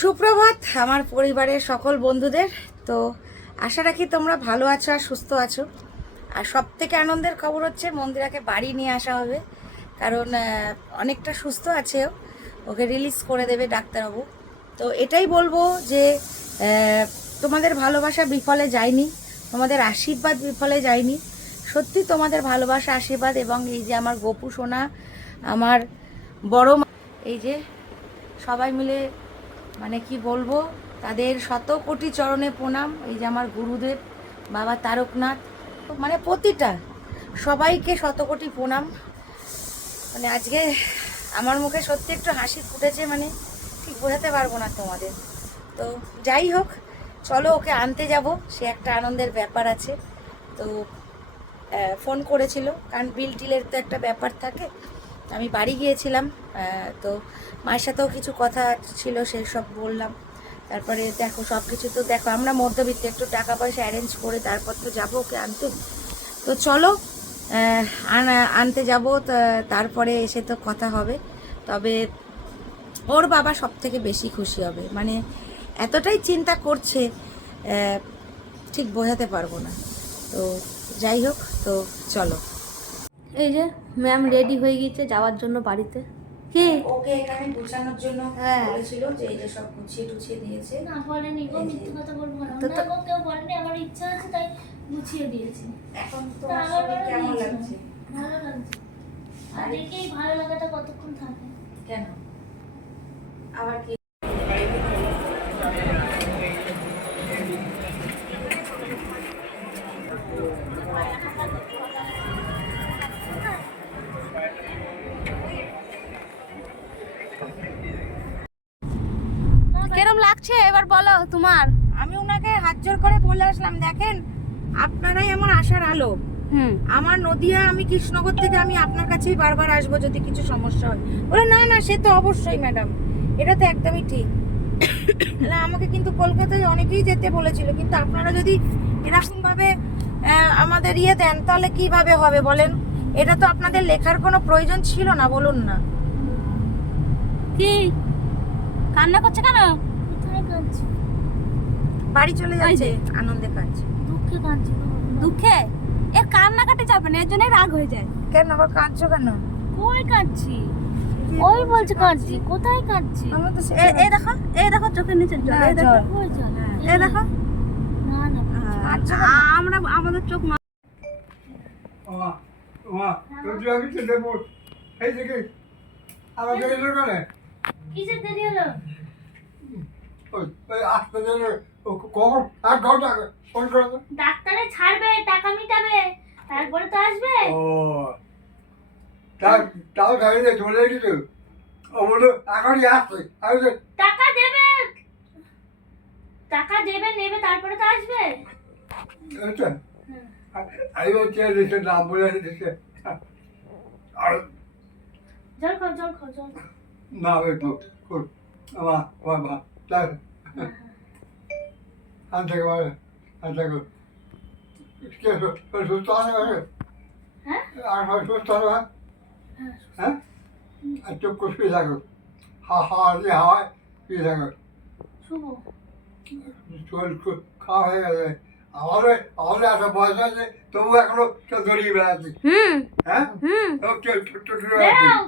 সুপ্রভাত, আমার পরিবারের সকল বন্ধুদের। তো আশা রাখি তোমরা ভালো আছো আর সুস্থ আছো। আর সব থেকে আনন্দের খবর হচ্ছে, মন্দিরাকে বাড়ি নিয়ে আসা হবে। কারণ অনেকটা সুস্থ আছে। ওকে রিলিজ করে দেবে ডাক্তারবাবু। তো এটাই বলব যে তোমাদের ভালোবাসা বিফলে যায়নি। তোমাদের আশীর্বাদ বিফলে যায়নি। সত্যি তোমাদের ভালোবাসা, আশীর্বাদ এবং এই যে আমার গোপু সোনা, আমার বড় এই যে সবাই মিলে মানে কি বলব, তাদের শত কোটি চরণে প্রণাম, এই যে আমার গুরুদেব, বাবা তারকনাথ মানে প্রতিটা সবাইকে শত কোটি প্রণাম। মানে আজকে আমার মুখে সত্যি একটু হাসি ফুটেছে মানে ঠিক বোঝাতে পারব না তোমাদের। তো যাই হোক, চলো ওকে আনতে যাব, সে একটা আনন্দের ব্যাপার আছে। তো ফোন করেছিল, কারণ বিল টিলের তো একটা ব্যাপার থাকে। আমি বাড়ি গিয়েছিলাম তো মায়ের সাথেও কিছু কথা ছিল সেই সব বললাম। তারপরে দেখো সব কিছু তো দেখো, আমরা মধ্যবিত্ত, একটু টাকা পয়সা অ্যারেঞ্জ করে তারপর তো যাব ওকে আনতে। তো চলো আনা- আনতে যাব তারপরে এসে তো কথা হবে। তবে ওর বাবা সব থেকে বেশি খুশি হবে। মানে এতটাই চিন্তা করছে ঠিক বোঝাতে পারব না। তো যাই হোক, তো চলো। এই যে ম্যাম রেডি হয়ে গিয়েছে যাওয়ার জন্য বাড়িতে। কি? ওকে এখানে গুছানোর জন্য হ্যাঁ। বলেছিল যে এই যে সব গুছিয়ে টুছিয়ে দিয়েছে। না বলেনি গো মিথ্যে কথা বলব না। তো না তো- গো কেউ বলেনি আমার ইচ্ছা আছে তাই গুছিয়ে দিয়েছি। এখন তা কেমন লাগছে। ভালো লাগছে। আর ভালো লাগাটা কতক্ষণ থাকে। কেন? আবার কি কেরম লাগছে? এবার বলো তোমার। আমি ওনাকে হাত জোর করে বলে আসলাম দেখেন আপনারাই আমার আশার আলো। হুম। আমার নদিয়া আমি কৃষ্ণনগর থেকে আমি আপনার কাছেই বারবার আসব যদি কিছু সমস্যা হয়। বলে না না সে তো অবশ্যই ম্যাডাম। এটা তো একদমই ঠিক। না আমাকে কিন্তু কলকাতায় অনেকেই যেতে বলেছিল কিন্তু আপনারা যদি এরকম ভাবে আমাদের ইয়ে দেন তাহলে কীভাবে হবে বলেন? এটা তো আপনাদের লেখার কোনো প্রয়োজন ছিল না বলুন না। কি? কান্না করছে কেন? কোথায় কাঁদছি। বাড়ি চলে যাচ্ছে যে। আনন্দে কাজ দুঃখে কাঁদছি। দুঃখে এর কান্নাকাটি যাবে না এর জন্যই রাগ হয়ে যায়। কেন আবার কাঁদছো কেন? কই কাঁদছি? ওই বলছে কাঁদছি? কোথায় কাঁদছি? তো এ- এই দেখো এই দেখো চোখের নিচে জল হ্যাঁ, এই দেখো। জল? এই দেখো। কাঁদছো আ- আমরা আমাদের চোখ ন- ওমা ওমা যদি আমি তো দেবো এই থেকে আমাকে এলো কেন? কিসের দেরি হলো? আসতে ও কখন? এক ঘণ্টা ফোন করে ডাক্তারে ছাড়বে টাকা মিটাবে তারপরে তো আসবে। ও তাও গাড়ি নিয়ে চলে গেছিল ও বলল এখনই আসছে। আমি টাকা দেবে? টাকা দেবে নেবে তারপরে তো আসবে। আচ্ছা আমি বলছি নাম বলে দিচ্ছে আর জল খাও জল খাও জল খাও। mavi top, kurt, ama ama der. Antek var, antek var. İşte şu, şu tane var. Ha? Şu tane var. Ha? Çok kuş bir takı. Ha ha diye ha bir takı. Su mu? Şöyle kahve kadar. হয়ে একটা বয়স আছে তবু এখনও কেউ দড়িয়ে বেড়াচ্ছি। হুম। হ্যাঁ? হুম।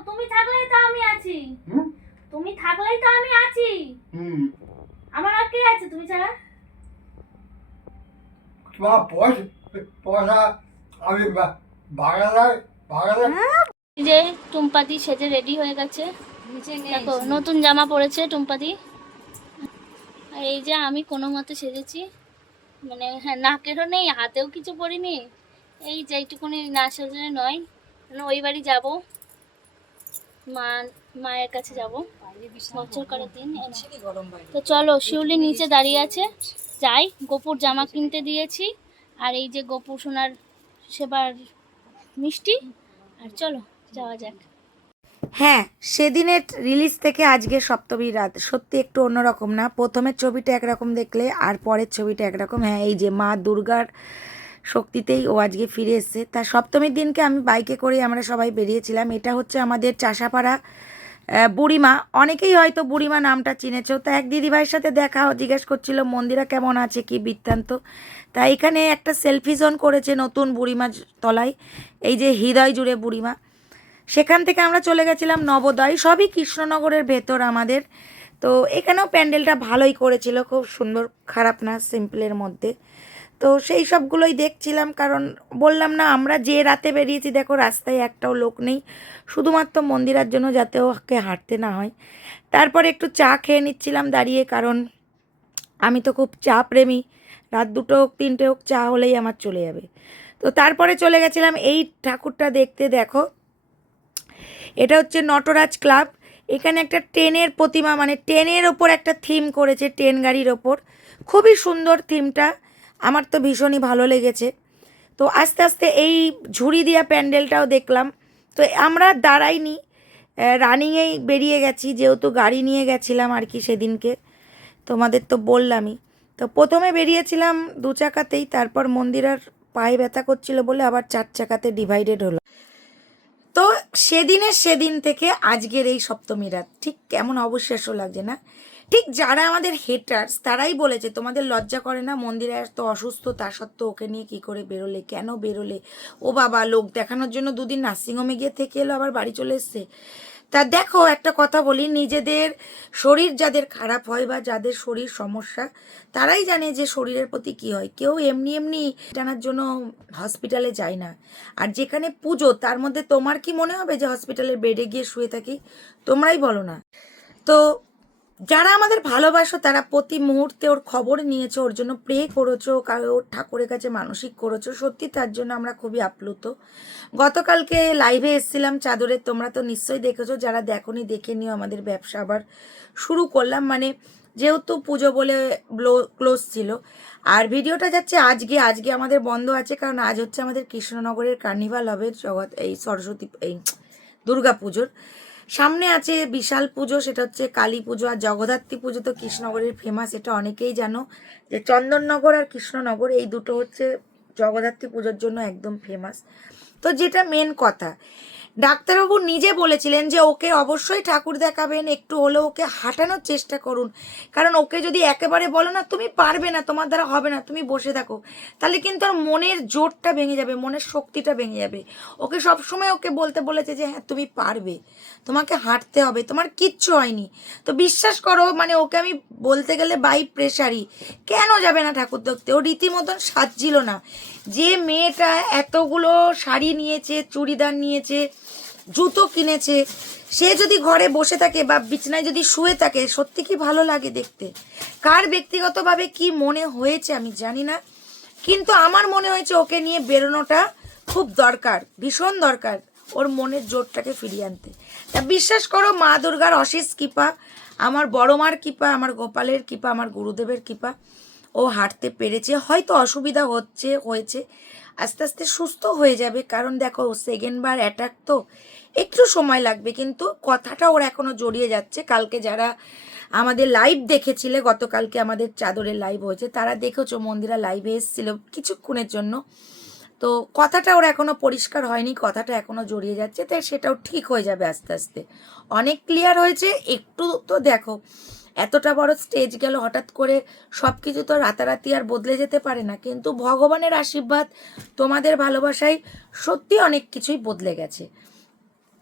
তুমি থাকলেই তো আমি আছি। হুম? তুমি থাকলেই তো আমি আছি। হুম। আমার আর কে আছে তুমি ছাড়া? তোমার পয়সা পয়সা আমি বা- বাগানায় বাগানায় যে টুম্পাদি সেজে রেডি হয়ে গেছে। দেখো নতুন জামা পরেছে টুম্পাদি। আর এই যে আমি কোনো মতে সেজেছি। মানে হ্যাঁ নাকেরও নেই, হাতেও কিছু পরিনি এই যে এইটুকুনি না সেজে নয়। মানে ওই বাড়ি যাব। মা, মায়ের কাছে যাব। বছর করার দিন তো চলো, শিউলি নিচে দাঁড়িয়ে আছে। যাই, গোপুর জামা কিনতে দিয়েছি। আর এই যে গোপুর সোনার সেবার মিষ্টি। আর চলো, যাওয়া যাক। হ্যাঁ সেদিনের রিলিজ থেকে আজকে সপ্তমীর রাত। সত্যি একটু অন্যরকম না। প্রথমের ছবিটা একরকম দেখলে, আর পরের ছবিটা একরকম। হ্যাঁ এই যে মা দুর্গার শক্তিতেই ও আজকে ফিরে এসছে। তা সপ্তমীর দিনকে আমি বাইকে করে আমরা সবাই বেরিয়েছিলাম। এটা হচ্ছে আমাদের চাষাপাড়া বুড়িমা। অনেকেই হয়তো বুড়িমা নামটা চিনেছো। তা এক দিদিভাইয়ের সাথে দেখা জিজ্ঞেস করছিল, মন্দিরা কেমন আছে? কি বৃত্তান্ত? তা এখানে একটা সেলফি জোন করেছে নতুন বুড়িমা তলায়। এই যে হৃদয় জুড়ে বুড়িমা। সেখান থেকে আমরা চলে গেছিলাম নবোদয়। সবই কৃষ্ণনগরের ভেতর আমাদের। তো এখানেও প্যান্ডেলটা ভালোই করেছিল, খুব সুন্দর, খারাপ না সিম্পলের মধ্যে। তো সেই সবগুলোই দেখছিলাম, কারণ বললাম না, আমরা যে রাতে বেরিয়েছি, দেখো রাস্তায় একটাও লোক নেই। শুধুমাত্র মন্দিরের জন্য যাতে ওকে হাঁটতে না হয়। তারপরে একটু চা খেয়ে নিচ্ছিলাম দাঁড়িয়ে, কারণ আমি তো খুব চা প্রেমী। রাত দুটো হোক, তিনটে হোক, চা হলেই আমার চলে যাবে। তো তারপরে চলে গেছিলাম, এই ঠাকুরটা দেখতে, দেখো এটা হচ্ছে নটরাজ ক্লাব। এখানে একটা ট্রেনের প্রতিমা মানে ট্রেনের ওপর একটা থিম করেছে, ট্রেন গাড়ির ওপর। খুবই সুন্দর থিমটা আমার তো ভীষণই ভালো লেগেছে। তো আস্তে আস্তে এই ঝুড়ি দিয়া প্যান্ডেলটাও দেখলাম। তো আমরা দাঁড়াইনি রানিংয়েই বেরিয়ে গেছি, যেহেতু গাড়ি নিয়ে গেছিলাম আর কি সেদিনকে। তোমাদের তো বললামই। তো প্রথমে বেরিয়েছিলাম দু চাকাতেই, তারপর মন্দিরের পায়ে ব্যথা করছিল বলে আবার চার চাকাতে ডিভাইডেড হলো। তো সেদিনের সেদিন থেকে আজকের এই সপ্তমী রাত ঠিক কেমন অবিশ্বাস্য লাগছে না? ঠিক যারা আমাদের হেটার্স তারাই বলেছে, তোমাদের লজ্জা করে না, মন্দিরে এত অসুস্থ তা সত্ত্বেও ওকে নিয়ে কি করে বেরোলে, কেন বেরোলে? ও বাবা, লোক দেখানোর জন্য দুদিন নার্সিংহোমে গিয়ে থেকে এলো, আবার বাড়ি চলে এসছে। তা দেখো, একটা কথা বলি, নিজেদের শরীর যাদের খারাপ হয় বা যাদের শরীর সমস্যা, তারাই জানে যে শরীরের প্রতি কী হয়। কেউ এমনি এমনি জানার জন্য হসপিটালে যায় না। আর যেখানে পুজো, তার মধ্যে তোমার কি মনে হবে যে হসপিটালের বেডে গিয়ে শুয়ে থাকি? তোমরাই বলো না। তো যারা আমাদের ভালোবাসো, তারা প্রতি মুহূর্তে ওর খবর নিয়েছো, ওর জন্য প্রে করেছ, কারও ওর ঠাকুরের কাছে মানসিক করেছ। সত্যি তার জন্য আমরা খুবই আপ্লুত। গতকালকে লাইভে এসেছিলাম চাদরের তোমরা তো নিশ্চয়ই দেখেছ, যারা দেখোনি, দেখে নিও আমাদের ব্যবসা আবার শুরু করলাম। মানে যেহেতু পুজো বলে ক্লোজ ছিল। আর ভিডিওটা যাচ্ছে আজকে আজকে আমাদের বন্ধ আছে, কারণ আজ হচ্ছে আমাদের কৃষ্ণনগরের কার্নিভাল হবে জগৎ, এই সরস্বতী, এই দুর্গা পুজোর সামনে আছে বিশাল পুজো, সেটা হচ্ছে কালী পুজো আর জগদ্ধাত্রী পুজো তো কৃষ্ণনগরের ফেমাস এটা অনেকেই জানো। যে চন্দননগর আর কৃষ্ণনগর, এই দুটো হচ্ছে জগদ্ধাত্রী পুজোর জন্য একদম ফেমাস তো যেটা মেন কথা ডাক্তারবাবু নিজে বলেছিলেন যে ওকে অবশ্যই ঠাকুর দেখাবেন, একটু হলেও ওকে হাঁটানোর চেষ্টা করুন। কারণ ওকে যদি একেবারে বলো না, তুমি পারবে না, তোমার দ্বারা হবে না, তুমি বসে থাকো, তাহলে কিন্তু আর মনের জোরটা ভেঙে যাবে, মনের শক্তিটা ভেঙে যাবে। ওকে সবসময় ওকে বলতে বলেছে যে হ্যাঁ তুমি পারবে, তোমাকে হাঁটতে হবে, তোমার কিচ্ছু হয়নি। তো বিশ্বাস করো মানে ওকে আমি বলতে গেলে বাই প্রেশারই কেন যাবে না ঠাকুর দেখতে ও রীতিমতন সাজছিল না। যে মেয়েটা এতগুলো শাড়ি নিয়েছে, চুড়িদার নিয়েছে, জুতো কিনেছে, সে যদি ঘরে বসে থাকে বা বিছনায় যদি শুয়ে থাকে, সত্যি কি ভালো লাগে দেখতে? কার ব্যক্তিগতভাবে কি মনে হয়েছে আমি জানি না, কিন্তু আমার মনে হয়েছে ওকে নিয়ে বেরোনোটা খুব দরকার, ভীষণ দরকার ওর মনের জোরটাকে ফিরিয়ে আনতে। তা বিশ্বাস করো, মা দুর্গার অশেষ কৃপা, আমার বড় মার কৃপা, আমার গোপালের কৃপা, আমার গুরুদেবের কৃপা। ও হাঁটতে পেরেছে, হয়তো অসুবিধা হচ্ছে, হয়েছে। আস্তে আস্তে সুস্থ হয়ে যাবে। কারণ দেখো সেকেন্ড বার অ্যাটাক তো একটু সময় লাগবে, কিন্তু কথাটা ওর এখনও জড়িয়ে যাচ্ছে। কালকে যারা আমাদের লাইভ দেখেছিলে, গতকালকে আমাদের চাদরের লাইভ হয়েছে, তারা দেখেছ মন্দিরা লাইভে এসেছিল কিছুক্ষণের জন্য। তো কথাটা ওর এখনও পরিষ্কার হয়নি, কথাটা এখনও জড়িয়ে যাচ্ছে, তাই সেটাও ঠিক হয়ে যাবে আস্তে আস্তে। অনেক ক্লিয়ার হয়েছে, একটু তো দেখো এতটা বড় স্টেজ গেল, হঠাৎ করে সব কিছু তো রাতারাতি আর বদলে যেতে পারে না। কিন্তু ভগবানের আশীর্বাদ তোমাদের ভালোবাসায় সত্যি অনেক কিছুই বদলে গেছে।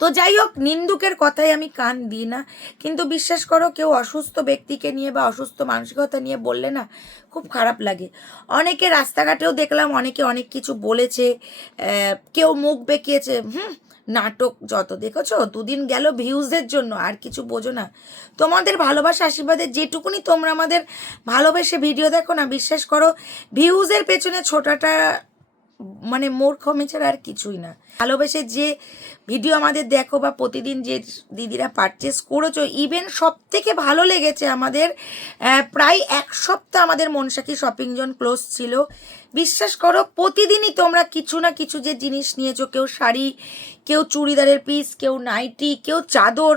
তো যাই হোক, নিন্দুকের কথাই আমি কান দিই না। কিন্তু বিশ্বাস করো, কেউ অসুস্থ ব্যক্তিকে নিয়ে বা অসুস্থ মানসিকতা নিয়ে বললে না খুব খারাপ লাগে। অনেকে রাস্তাঘাটেও দেখলাম অনেকে অনেক কিছু বলেছে কেউ মুখ বেঁকিয়েছে, হুম নাটক যত দেখেছ, দুদিন গেল ভিউজের জন্য, আর কিছু বোঝো না। তোমাদের ভালোবাসা আশীর্বাদে যেটুকুনি তোমরা আমাদের ভালোবেসে ভিডিও দেখো না, বিশ্বাস করো, ভিউজের পেছনে ছোটাটা মানে মূর্খমি ছাড়া আর কিছুই না। ভালোবেসে যে ভিডিও আমাদের দেখো বা প্রতিদিন যে দিদিরা পারচেস করেছ ইভেন সব থেকে ভালো লেগেছে আমাদের প্রায় এক সপ্তাহ আমাদের মনসাকি শপিং জোন ক্লোজ ছিল। বিশ্বাস করো, প্রতিদিনই তোমরা কিছু না কিছু যে জিনিস নিয়েছো, কেউ শাড়ি, কেউ চুড়িদারের পিস কেউ নাইটি কেউ চাদর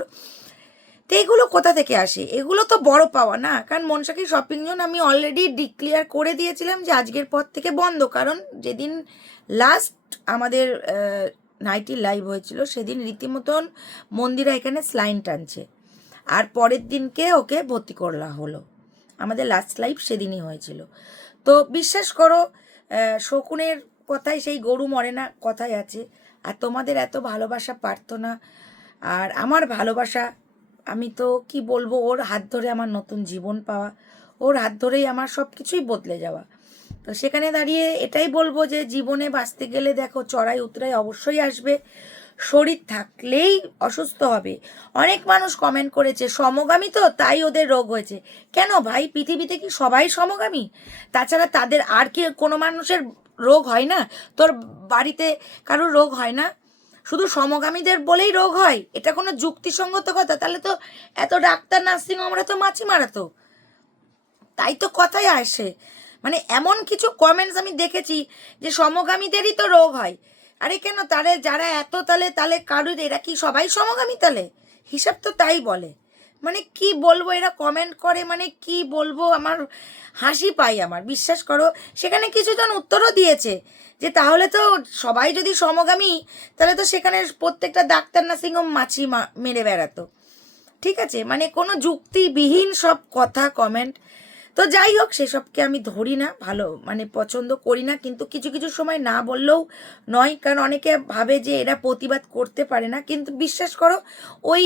তো এগুলো কোথা থেকে আসে? এগুলো তো বড় পাওয়া না। কারণ মনসাকি শপিং জোন আমি অলরেডি ডিক্লেয়ার করে দিয়েছিলাম যে আজকের পর থেকে বন্ধ। কারণ যেদিন লাস্ট আমাদের নাইটি লাইভ হয়েছিল, সেদিন রীতিমতন মন্দিরা এখানে স্লাইন টানছে। আর পরের দিনকে ওকে ভর্তি করা হলো। আমাদের লাস্ট লাইভ সেদিনই হয়েছিল। তো বিশ্বাস করো শকুনের কথায় সেই গরু মরে না কথাই আছে। আর তোমাদের এত ভালোবাসা প্রার্থনা আর আমার ভালোবাসা আমি তো কি বলব, ওর হাত ধরে আমার নতুন জীবন পাওয়া, ওর হাত ধরেই আমার সব কিছুই বদলে যাওয়া। তো সেখানে দাঁড়িয়ে এটাই বলব যে, জীবনে বাঁচতে গেলে দেখো চড়াই উতরাই অবশ্যই আসবে। শরীর থাকলেই অসুস্থ হবে। অনেক মানুষ কমেন্ট করেছে, সমগামী তো, তাই ওদের রোগ হয়েছে। কেন ভাই? পৃথিবীতে কি সবাই সমগামী? তাছাড়া তাদের আর কি কোনো মানুষের রোগ হয় না? তোর বাড়িতে কারোর রোগ হয় না? শুধু সমগামীদের বলেই রোগ হয়? এটা কোনো যুক্তিসঙ্গত কথা? তাহলে তো এত ডাক্তার, নার্সিং আমরা তো মাছি মারাতো তাই তো কথাই আসে। মানে এমন কিছু কমেন্টস আমি দেখেছি যে সমগামীদেরই তো রোগ হয়। আরে কেন তারে যারা এত তালে তালে কারুর, এরা কি সবাই সমগামী তালে? হিসাব তো তাই বলে। মানে কি বলব, এরা কমেন্ট করে মানে কি বলব, আমার হাসি পাই আমার। বিশ্বাস করো, সেখানে কিছুজন উত্তরও দিয়েছে যে তাহলে তো সবাই যদি সমগামী, তাহলে তো সেখানে প্রত্যেকটা ডাক্তার, নার্সিং হোম মাছি মেরে বেড়াতো। ঠিক আছে? মানে কোনো যুক্তিবিহীন সব কথা কমেন্ট তো যাই হোক, সেসবকে আমি ধরি না, ভালো মানে পছন্দ করি না, কিন্তু কিছু কিছু সময় না বললেও নয়, কারণ অনেকে ভাবে যে এরা প্রতিবাদ করতে পারে না। কিন্তু বিশ্বাস করো, ওই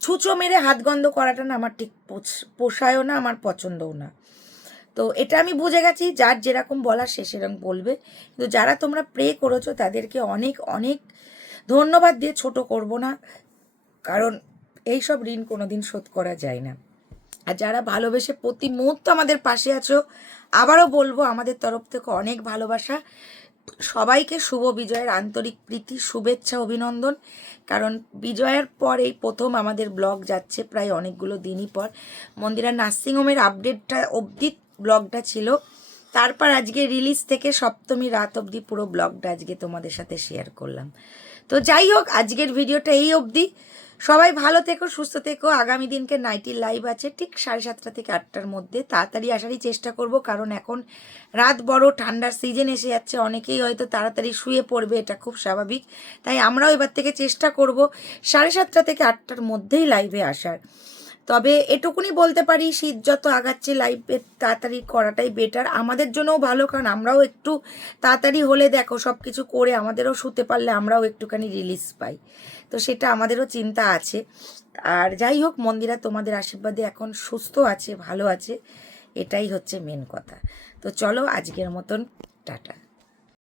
ছুঁচো মেরে হাত গন্ধ করাটা না আমার ঠিক পোষ- পোষায়ও না, আমার পছন্দও না। তো এটা আমি বুঝে গেছি, যার যেরকম বলার সে সেরকম বলবে। কিন্তু যারা তোমরা প্রে করেছ, তাদেরকে অনেক অনেক ধন্যবাদ দিয়ে ছোট করব না, কারণ এই সব ঋণ কোনোদিন শোধ করা যায় না। আর যারা ভালোবেসে প্রতি মুহূর্ত আমাদের পাশে আছো, আবারও বলব, আমাদের তরফ থেকে অনেক ভালোবাসা। সবাইকে শুভ বিজয়ের আন্তরিক প্রীতি, শুভেচ্ছা, অভিনন্দন। কারণ বিজয়ের পর এই প্রথম আমাদের ব্লগ যাচ্ছে প্রায় অনেকগুলো দিনই পর। মন্দিরা নার্সিংহোমের আপডেটটা অবধি ব্লগটা ছিল। তারপর আজকে রিলিজ থেকে সপ্তমী রাত অবধি পুরো ব্লগটা আজকে তোমাদের সাথে শেয়ার করলাম। তো যাই হোক, আজকের ভিডিওটা এই অবধি। সবাই ভালো থেকো, সুস্থ থেকো। আগামী দিনকে নাইটির লাইভ আছে ঠিক সাড়ে সাতটা থেকে আটটার মধ্যে। তাড়াতাড়ি আসারই চেষ্টা করব, কারণ এখন রাত বড়, ঠান্ডার সিজন এসে যাচ্ছে। অনেকেই হয়তো তাড়াতাড়ি শুয়ে পড়বে, এটা খুব স্বাভাবিক। তাই আমরাও এবার থেকে চেষ্টা করব সাড়ে সাতটা থেকে আটটার মধ্যেই লাইভে আসার। তবে এটুকুনি বলতে পারি, শীত যত আগাচ্ছে লাইভে তাড়াতাড়ি করাটাই বেটার আমাদের জন্যও ভালো, কারণ আমরাও একটু তাড়াতাড়ি হলে দেখো সব কিছু করে আমাদেরও শুতে পারলে আমরাও একটুখানি রিলিজ পাই। তো সেটা আমাদেরও চিন্তা আছে। আর যাই হোক, মন্দিরা তোমাদের আশীর্বাদে এখন সুস্থ আছে, ভালো আছে, এটাই হচ্ছে মেন কথা। তো চলো আজকের মতন, টাটা।